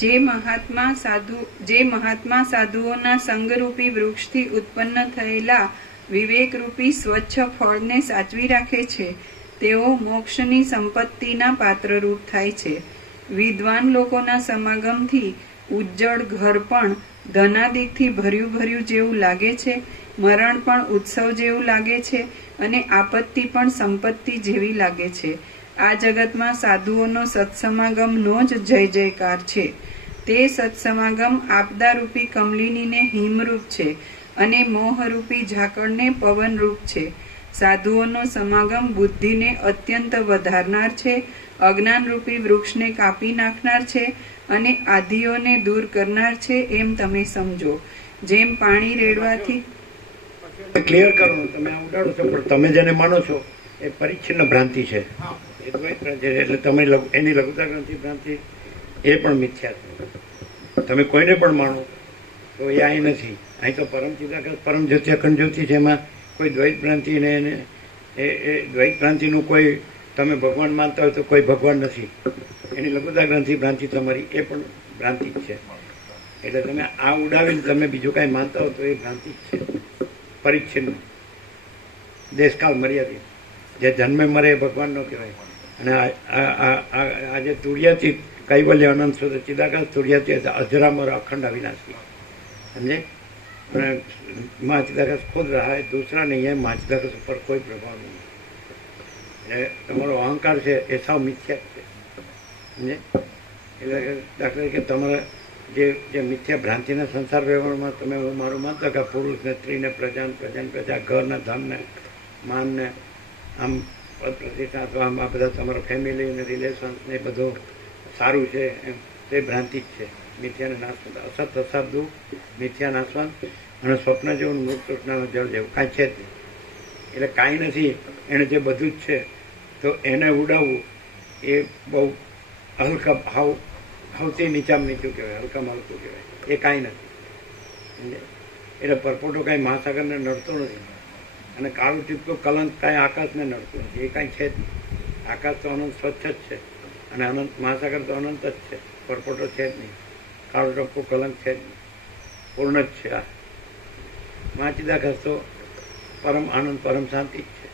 જે મહાત્મા સાધુઓના સંગરૂપી વૃક્ષથી ઉત્પન્ન થયેલા વિવેકરૂપી સ્વચ્છ ફળને સાચવી રાખે છે તેઓ મોક્ષની સંપત્તિના પાત્રરૂપ થાય છે. વિદ્વાન લોકોના સમાગમથી ઉજ્જળ ઘર પણ ધનાદિકથી ભર્યું ભર્યું જેવું લાગે છે, મરણ પણ ઉત્સવ જેવું લાગે છે અને આપત્તિ પણ સંપત્તિ જેવી લાગે છે. આ જગતમાં સાધુઓનો સત્સમાગમનો જ જય જયકાર છે. તે સત્સમાગમ આપદારૂપી કમલિનીને હિમરૂપ છે અને મોહરૂપી ઝાકળને પવનરૂપ છે. સાધુઓનો સમાગમ બુદ્ધિને અત્યંત વધારનાર છે, અજ્ઞાનરૂપી વૃક્ષને કાપી નાખનાર છે અને આધિઓને દૂર કરનાર છે એમ તમે સમજો. જેમ પાણી રેડવાથી ક્લિયર કરો, તમે ઉડાડો છો પણ તમે જેને માનો છો એ પરિચ્છિન્ન ભ્રાંતિ છે, એટલે તમે એની લઘુતા ગ્રંથિ ભ્રાંતિ એ પણ મિથ્યા છે. તમે કોઈને પણ માનો તો એ અહીં નથી. અહીં તો પરમ ચિદાકાશ પરમ જ્યોતિ અખંડ જ્યોતિ છે. એમાં કોઈ દ્વૈત ભ્રાંતિ ને એ દ્વૈત ભ્રાંતિનું કોઈ તમે ભગવાન માનતા હોય તો કોઈ ભગવાન નથી. એની લઘુતા ગ્રંથિ ભ્રાંતિ તમારી એ પણ ભ્રાંતિ જ છે. એટલે તમે આ ઉડાવીને તમે બીજું કાંઈ માનતા હો તો એ ભ્રાંતિ જ છે, પરિચ્છિન્ન, દેશકાળ મર્યાદિત. જે જન્મે મરે એ ભગવાન નો કહેવાય. અને આજે તુર્યાતીત કૈવલ્ય અનંત શુદ્ધ ચિદાકાશ તુર્યાતીત અજરામર અખંડ અવિનાશી, સમજે. અને મા ચિદાકાશ ખુદ રહા है, दूसरा नहीं है. મા ચિદાકાશ ઉપર કોઈ પ્રભાવ નહીં. એટલે તમારો અહંકાર છે એ સાવ મિથ્યા છે, સમજે. એટલે દાખલા તરીકે તમારા જે મિથ્યા ભ્રાંતિના સંસાર વ્યવહારમાં તમે મારું માનતા કે પુરુષને સ્ત્રીને પ્રજા ઘરને ધનને માનને આમ પ્રતિષ્ઠા અથવા આમ આ બધા તમારા ફેમિલી અને રિલેશન્સ ને બધું સારું છે એમ, તે ભ્રાંતિ જ છે. મિથ્યાને નાશવંત અસત અસાધુ મિથ્યા નાશવંત અને સ્વપ્ન જેવું મૃત તૃષ્ણાનું જળ જેવું કાંઈ છે જ નહીં. એટલે કાંઈ નથી, એને જે બધું જ છે તો એને ઉડાવવું એ બહુ હલકા સૌથી નીચામાં નીચું કહેવાય, હલકામાં હલકું કહેવાય. એ કાંઈ નથી. એટલે પરપોટો કાંઈ મહાસાગરને નડતો નથી અને કાળું ટીપકું કલંક કાંઈ આકાશને નડતું નથી. એ કાંઈ છે જ નહીં. આકાશ તો અનંત સ્વચ્છ જ છે અને અનંત મહાસાગર તો અનંત જ છે. પરપોટો છે જ નહીં, કાળું ટીપકું કલંક છે જ નહીં, પૂર્ણ જ છે. આ મહાચિદાકાશ તો પરમ આનંદ પરમ શાંતિ જ છે.